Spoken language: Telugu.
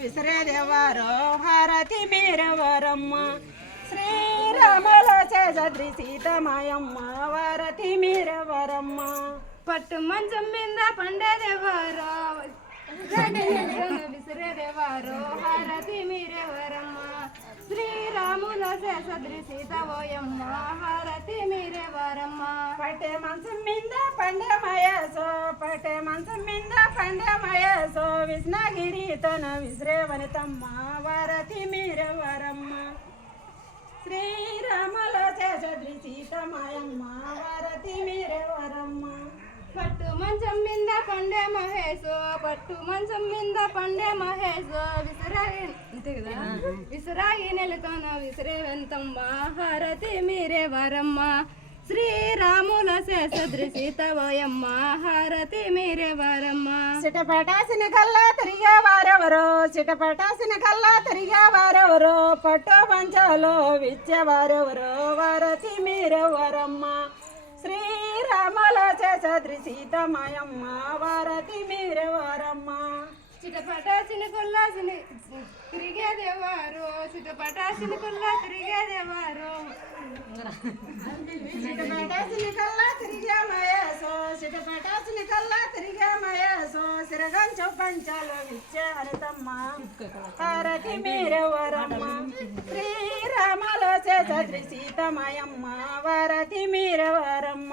విసిరేదేవారో హారతి మీరెవరమ్మ శ్రీరాముల చేసద్రి సీతమాయమ్మ వారతి మీరెవరమ్మ పట్టు మంచం మీద పండేదేవారో విసిరేదేవారో హారతి మీరెవరమ్మ శ్రీరాముల శేషద్రి సీతవోయమ్మ హారతి మీరెవరమ్మ పట్టే మంచం మీద పండే మయసో పట్టే మంచం మీద పండే మయసో విష్ణగిరి తన విశ్రేవనితమ్మ వారతి మీరెవరమ్మ శ్రీరాముల శేషద్రి సీతమాయమ్మ వారతి మీరెవరమ్మ పట్టు మంచం మీద పండే మహేశో పట్టు మంచం మీద పండే మహేశో విసిరాగి అంతే కదా విసిరాగి నెలతోన విసిరేవంతమ్మ హారతి మీరే వరమ్మ శ్రీరాముల శేషద్రి సీతవోయమ్మ హారతి మీరే వరమ్మ చిటపటాసిన కల్లా తిరిగే వారెవరో చిటపటాసిన కల్లా తిరిగే వారెవరో పట్టు పంచాలో విచ్చేవారెవరో వారతి మీరెవరమ్మ శ్రీరాముల చేసద్రి సీతమాయమ్మ వారతి మీరెవరమ్మ చిటపటాసిన కొల్లా తిరిగేదేవారు చిటపటాసిన కొల్లా తిరిగేదేవారు చిటపటాసిన కల్లా తిరిగే మయేసో చిటపటాసిన కల్లా తిరిగే మయేసో సిరగంచు పంచాలు విచ్చే హరితమ్మ వారతి మీరెవరమ్మ శ్రీరాముల చేసద్రి సీతమాయమ్మ వారతి మీరెవరమ్మ